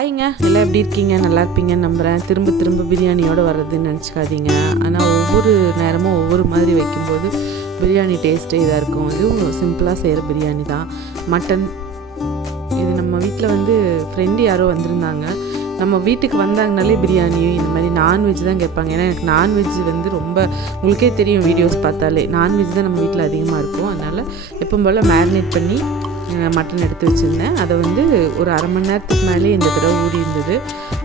ஹாய்ங்க, எல்லாம் எப்படி இருக்கீங்க? நல்லா இருப்பீங்கன்னு நம்புகிறேன். திரும்ப திரும்ப பிரியாணியோடு வர்றதுன்னு நினச்சிக்காதீங்க. ஆனால் ஒவ்வொரு நேரமும் ஒவ்வொரு மாதிரி வைக்கும்போது பிரியாணி டேஸ்ட்டே இதாக இருக்கும். இதுவும் சிம்பிளாக செய்கிற பிரியாணி தான். மட்டன் இது நம்ம வீட்டில் ஃப்ரெண்டு யாரோ வந்திருந்தாங்க. நம்ம வீட்டுக்கு வந்தாங்கனாலே பிரியாணி இந்த மாதிரி நான்வெஜ் தான் கேட்பாங்க. ஏன்னா எனக்கு நான்வெஜ் ரொம்ப உங்களுக்கே தெரியும், வீடியோஸ் பார்த்தாலே நான்வெஜ் தான் நம்ம வீட்டில் அதிகமாக இருக்கும். அதனால் எப்பவும் போல் மேரினேட் பண்ணி மட்டன் எடுத்து வச்சுருந்தேன். அதை ஒரு அரை மணி நேரத்துக்கு மேலே இந்த தடவை ஊறி இருந்தது.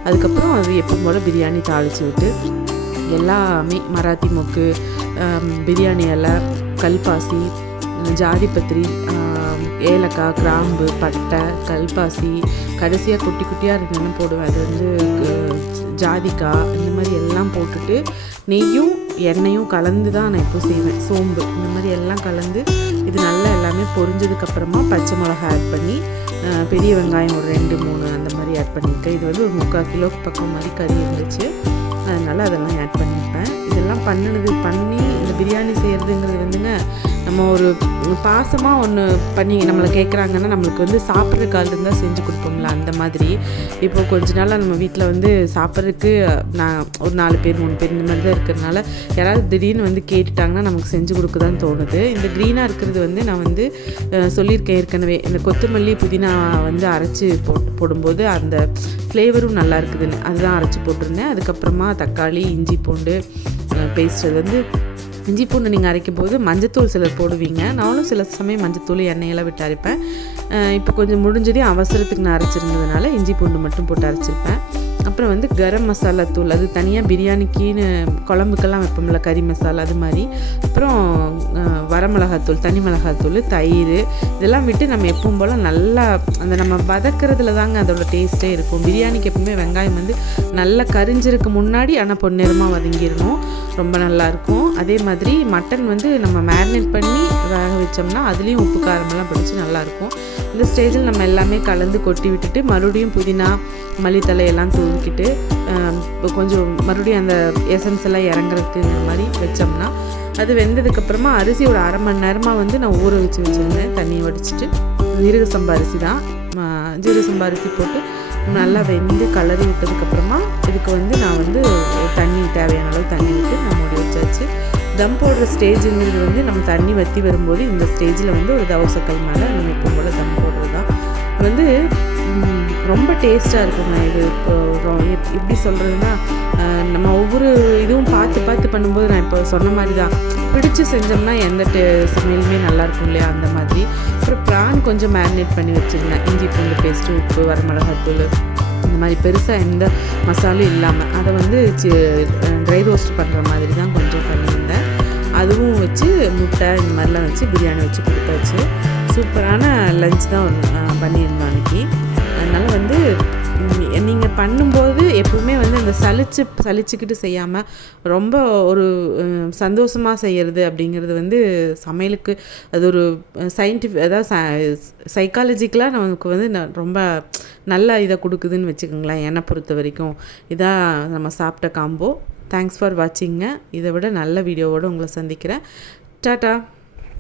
அதுக்கப்புறம் அது எப்பவும் போல் பிரியாணி தாளித்து விட்டு எல்லாமே மராத்தி மொக்கு, பிரியாணி இலை, கல்பாசி, ஜாதிபத்திரி, ஏலக்காய், கிராம்பு, பட்டை, கல்பாசி, கடைசியாக குட்டி குட்டியாக ரெண்டு போடுவேன். அது ஜாதிக்காய், இந்த மாதிரி எல்லாம் போட்டுட்டு நெய்யும் எண்ணெயும் கலந்து தான் நான் இப்போ செய்வேன். சோம்பு இந்த மாதிரி எல்லாம் கலந்து இது நல்லா எல்லாமே பொரிஞ்சதுக்கப்புறமா பச்சை மிளகா ஆட் பண்ணி, பெரிய வெங்காயம் ஒரு 2-3 அந்த மாதிரி ஆட் பண்ணியிருக்கேன். இது ஒரு 3/4 கிலோக்கு பக்கம் மாதிரி கறி இருந்துச்சு. அதனால் அதெல்லாம் ஆட் பண்ணியிருப்பேன். இதெல்லாம் பண்ணி இந்த பிரியாணி செய்கிறதுங்கிறது நம்ம ஒரு பாசமாக ஒன்று பண்ணி நம்மளை கேட்குறாங்கன்னா நம்மளுக்கு சாப்பிட்றதுக்கு ஆள் இருந்தால் செஞ்சு கொடுப்போம்ல, அந்த மாதிரி. இப்போது கொஞ்ச நாளாக நம்ம வீட்டில் சாப்பிட்றதுக்கு நான் ஒரு 4 பேர் 3 பேர் இந்த மாதிரி தான் இருக்கிறதுனால யாராவது திடீர்னு கேட்டுட்டாங்கன்னா நமக்கு செஞ்சு கொடுக்க தான் தோணுது. இந்த க்ரீனாக இருக்கிறது நான் சொல்லியிருக்கேன் ஏற்கனவே, இந்த கொத்தமல்லி புதினா அரைச்சி போடும்போது அந்த ஃப்ளேவரும் நல்லா இருக்குதுன்னு அதுதான் அரைச்சி போட்டிருந்தேன். அதுக்கப்புறமா தக்காளி, இஞ்சி பூண்டு பேஸ்ட். அது இஞ்சி பூண்டு நீங்கள் அரைக்கும் போது மஞ்சத்தூள் சிலர் போடுவீங்க. நானும் சில சமயம் மஞ்சத்தூள் எண்ணெயெல்லாம் விட்டு அரைப்பேன். இப்போ கொஞ்சம் முடிஞ்சதே அவசரத்துக்கு நான் அரைச்சிருந்ததுனால இஞ்சி பூண்டு மட்டும் போட்டு அரைச்சிருப்பேன். அப்புறம் கரம் மசாலா தூள், அது தனியாக பிரியாணிக்குன்னு குழம்புக்கெல்லாம் வைப்போம்ல, கறி மசாலா அது மாதிரி. அப்புறம் வரமிளகாத்தூள், தனி மிளகாத்தூள், தயிர், இதெல்லாம் விட்டு நம்ம எப்பவும் போல் நல்லா நம்ம வதக்கிறதுல தாங்க அதோட டேஸ்ட்டே இருக்கும். பிரியாணிக்கு எப்பவுமே வெங்காயம் நல்லா கரிஞ்சிருக்கு முன்னாடி, ஆனால் பொன்னிறமாக வதங்கிடணும், ரொம்ப நல்லாயிருக்கும். அதே மாதிரி மட்டன் நம்ம மேரினேட் பண்ணி வேக வச்சோம்னா அதுலேயும் உப்பு காரமெல்லாம் பிடிச்சி நல்லாயிருக்கும். இந்த ஸ்டேஜில் நம்ம எல்லாமே கலந்து கொட்டி விட்டுட்டு மறுபடியும் புதினா, மல்லித்தலையெல்லாம் தூவிக்கிட்டு கொஞ்சம் மறுபடியும் அந்த எசன்ஸ் எல்லாம் இறங்குறதுக்கு இந்த மாதிரி வச்சோம்னா அது வெந்ததுக்கப்புறமா அரிசி ஒரு அரை மணி நேரமாக நான் ஊற வச்சுருந்தேன். தண்ணியை வடிச்சிட்டு ஜீரக சம்பா அரிசி தான், ஜீரக சம்பா அரிசி போட்டு நல்லா வெந்து கலரி விட்டதுக்கப்புறமா இதுக்கு நான் தண்ணி தேவையான அளவு தண்ணி விட்டு நான் மூடி வச்சாச்சு. தம் போடுற ஸ்டேஜுங்கிறது நம்ம தண்ணி வற்றி வரும்போது இந்த ஸ்டேஜில் ஒரு தவசக்கல் மேலே நம்ம இப்போ போல் தம் போடுறது தான் ரொம்ப டேஸ்ட்டாக இருக்குங்க. இது எப்படி சொல்கிறதுனா, நம்ம ஒவ்வொரு இதுவும் பார்த்து பண்ணும்போது நான் இப்போ சொன்ன மாதிரி தான் பிடிச்சி செஞ்சோம்னா எந்த சமையலுமே நல்லாயிருக்கும் இல்லையா, அந்த மாதிரி. அப்புறம் ப்ரான் கொஞ்சம் மேரினேட் பண்ணி வச்சுருந்தேன். இஞ்சி பூண்டு பேஸ்ட்டு, உப்பு, வரமிளகாத்தூள், இந்த மாதிரி பெருசாக எந்த மசாலும் இல்லாமல் அதை ட்ரை ரோஸ்ட் பண்ணுற மாதிரி தான் கொஞ்சம் பண்ணியிருந்தேன். அதுவும் வச்சு முட்டை இந்த மாதிரிலாம் வச்சு பிரியாணி வச்சு கொடுத்தாச்சு. சூப்பரான லஞ்ச் தான் பண்ணியிருந்தோம் அன்றைக்கி. அதனால் நீங்கள் பண்ணும்போது எப்பவுமே இந்த சலிச்சுக்கிட்டு செய்யாமல் ரொம்ப ஒரு சந்தோஷமாக செய்கிறது அப்படிங்கிறது சமையலுக்கு அது ஒரு அதாவது சைக்காலஜிக்கலாக நமக்கு ரொம்ப நல்ல இதை கொடுக்குதுன்னு வச்சுக்கோங்களேன். என்னை பொறுத்த வரைக்கும் இதான் நம்ம சாப்பிட்ட காம்போ. Thanks for வாட்சிங்க. இதை விட நல்ல வீடியோவோடு உங்களை சந்திக்கிறேன். டாட்டா.